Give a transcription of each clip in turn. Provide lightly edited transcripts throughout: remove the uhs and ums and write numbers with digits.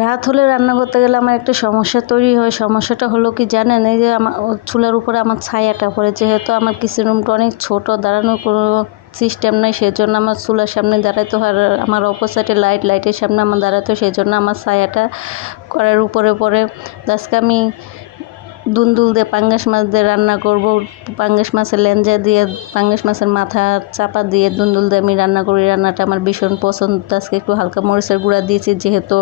রাত হলে রান্না করতে গেলে আমার একটা সমস্যা তৈরি হয়। সমস্যাটা হলো কি জানেন, এই যে আমার চুলার উপরে আমার ছায়াটা পড়ে, যেহেতু আমার কিচেন রুমটা অনেক ছোট, দাঁড়ানোর কোনো সিস্টেম নাই, সেজন্য আমার চুলার সামনে দাঁড়াইতে হয়। আর আমার অপোসাইডে লাইটের সামনে আমার দাঁড়াতে হয়, সেই জন্য আমার ছায়াটা কড়াইয়ের উপরে পড়ে। আজকে আমি দুন্দুল দিয়ে পাঙ্গাস মাছ দিয়ে রান্না করব। পাঙ্গাস মাছের লেঞ্জা দিয়ে, পাঙ্গাস মাছের মাথা চাপা দিয়ে দুন্দুল দিয়ে আমি রান্না করি। রান্নাটা আমার ভীষণ পছন্দ। আজকে একটু হালকা মরিচের গুঁড়া দিয়েছি, যেহেতু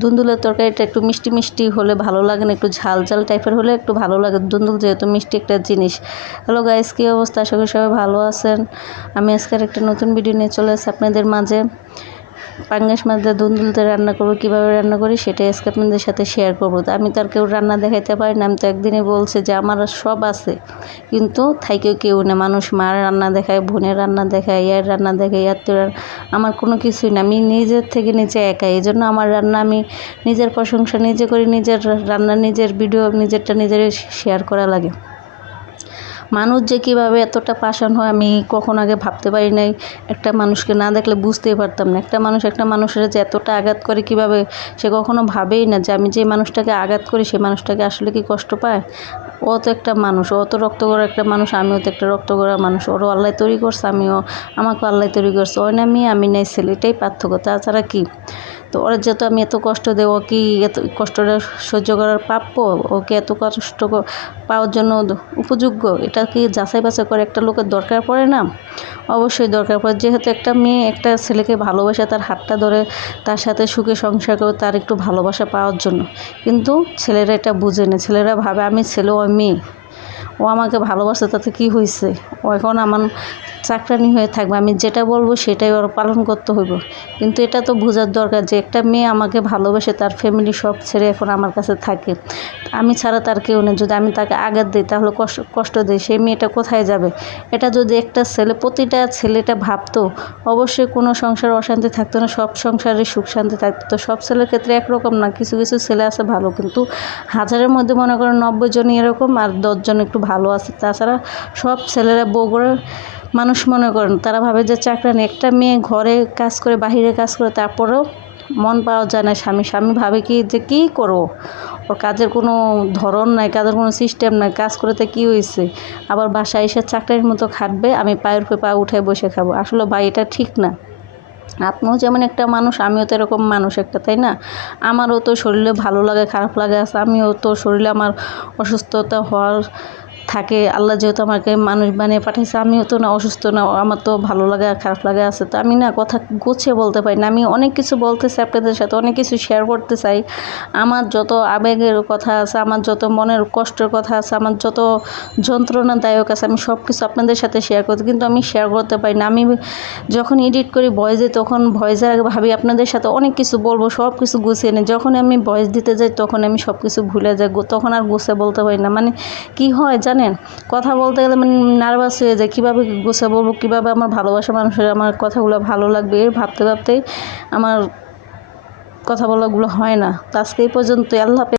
দুন্দুলের তরকারিটা একটু মিষ্টি মিষ্টি হলে ভালো লাগে না, একটু ঝাল ঝাল টাইপের হলে একটু ভালো লাগে। দুন্দুল যেহেতু মিষ্টি একটা জিনিস। হ্যালো গাইস, কী অবস্থা? আশা করি সবাই ভালো আছেন। আমি আজকের একটা নতুন ভিডিও নিয়ে চলে এসেছি আপনাদের মাঝে। পাঙ্গাস মাছ দিয়ে দুন্দুল দিয়ে রান্না করবো, কীভাবে রান্না করি সেটাই আজকে আপনাদের সাথে শেয়ার করবো। তো আমি তো আর কেউ রান্না দেখাইতে পারি না। আমি তো একদিনই বলছে যে আমার সব আছে, কিন্তু থাইকেও কেউ না। মানুষ মার রান্না দেখায়, বোনের রান্না দেখায়, ইয়ার রান্না দেখায়, ইয়ার আমার কোনো কিছুই না। আমি নিজের থেকে নিজে একা, এই জন্য আমার রান্না আমি নিজের প্রশংসা নিজে করি, নিজের রান্না নিজের ভিডিও নিজেরটা নিজের শেয়ার করা লাগে। মানুষ যে কীভাবে এতটা পাষাণ হয় আমি কখনো আগে ভাবতে পারি নাই। একটা মানুষকে না দেখলে বুঝতেই পারতাম না। একটা মানুষের যে এতটা আঘাত করে কীভাবে, সে কখনো ভাবেই না যে আমি যে মানুষটাকে আঘাত করি সেই মানুষটাকে আসলে কি কষ্ট পায়। ও তো একটা মানুষ, ও তো রক্ত গড়া একটা মানুষ, আমিও তো একটা রক্ত গড়া মানুষ। ওরও আল্লাহ তৈরি করছে, আমাকেও আল্লাহ তৈরি করছে। ওই না মেয়ে, আমি নাই ছেলে, এটাই পার্থক্য, তাছাড়া কি। তো ওরা যেহেতু আমি এত কষ্ট দেয়, ও কি এত কষ্টটা সহ্য করার প্রাপ্য? ওকে এত কষ্ট পাওয়ার জন্য উপযোগ্য? এটা কি যাচাই বাছাই করে একটা লোকের দরকার পড়ে না? অবশ্যই দরকার পড়ে। যেহেতু একটা মেয়ে একটা ছেলেকে ভালোবাসে, তার হাতটা ধরে তার সাথে সুখে সংসার করে, তার একটু ভালোবাসা পাওয়ার জন্য। কিন্তু ছেলেরা এটা বুঝে না। ছেলেরা ভাবে আমি ছেলে, ও মেয়ে, ও আমাকে ভালোবাসে, তাতে কি হয়েছে? ও এখন আমার চাকরানি হয়ে থাকবে, আমি যেটা বলবো সেটাই ওর পালন করতে হইব। কিন্তু এটা তো বোঝার দরকার যে একটা মেয়ে আমাকে ভালোবাসে, তার ফ্যামিলি সব ছেড়ে এখন আমার কাছে থাকে, আমি ছাড়া তার কেউ নেই। যদি আমি তাকে আঘাত দিই, তাহলে কষ্ট দিই, সেই মেয়েটা কোথায় যাবে? এটা যদি একটা ছেলে, প্রতিটা ছেলেটা ভাবতো, অবশ্যই কোনো সংসারে অশান্তি থাকতো না, সব সংসারে সুখ শান্তি থাকতো। তো সব ছেলের ক্ষেত্রে একরকম না, কিছু কিছু ছেলে আছে ভালো, কিন্তু হাজারের মধ্যে মনে করেন 90 জনই এরকম, আর 10 জন একটু ভালো আছে। তাছাড়া সব ছেলেরা বগুড়ার মানুষ মনে করেন, তারা ভাবে যে চাকরানি। একটা মেয়ে ঘরে কাজ করে, বাহিরে কাজ করে, তারপরেও মন পাওয়া যায় না স্বামী ভাবে কি যে কী করবো, ওর কাজের কোনো ধরন নাই, কাজের কোনো সিস্টেম নাই, কাজ করতে কি হয়েছে, আবার বাসায় এসে চাকরির মতো খাটবে, আমি পায়ের উপরে পা উঠে বসে খাবো। আসলে ভাই এটা ঠিক না। আপনিও যেমন একটা মানুষ, আমিও তো এরকম মানুষ একটা, তাই না? আমারও তো শরীরে ভালো লাগে খারাপ লাগে আছে, আমিও তো শরীরে আমার অসুস্থতা হওয়ার থাকে। আল্লাহ যেহেতু আমাকে মানুষ বানিয়ে পাঠাইছে, আমিও তো না অসুস্থ না, আমার তো ভালো লাগে আর খারাপ লাগে আছে। তো আমি না কথা গুছিয়ে বলতে পারি না। আমি অনেক কিছু বলতে চাই আপনাদের সাথে, অনেক কিছু শেয়ার করতে চাই। আমার যত আবেগের কথা আছে, আমার যত মনের কষ্টের কথা আছে, আমার যত যন্ত্রণাদায়ক আছে, আমি সব কিছু আপনাদের সাথে শেয়ার করতে, কিন্তু আমি শেয়ার করতে পারি না। আমি যখন এডিট করি ভয়েস দিই, তখন ভয়েসের আগে ভাবি আপনাদের সাথে অনেক কিছু বলবো, সব কিছু গুছিয়ে নিই। যখন আমি ভয়েস দিতে যাই, তখন আমি সব কিছু ভুলে যাই, তখন আর গুছিয়ে বলতে পারি না। মানে কি হয় জানেন, কথা বলতে গেলে মানে নার্ভাস হয়ে যায়, কীভাবে গুছিয়ে বলবো, কীভাবে আমার ভালোবাসা মানুষের আমার কথাগুলো ভালো লাগবে, এর ভাবতেই আমার কথা বলাগুলো হয় না। তো আজকে এই পর্যন্ত, আল্লাহ হাফেজ।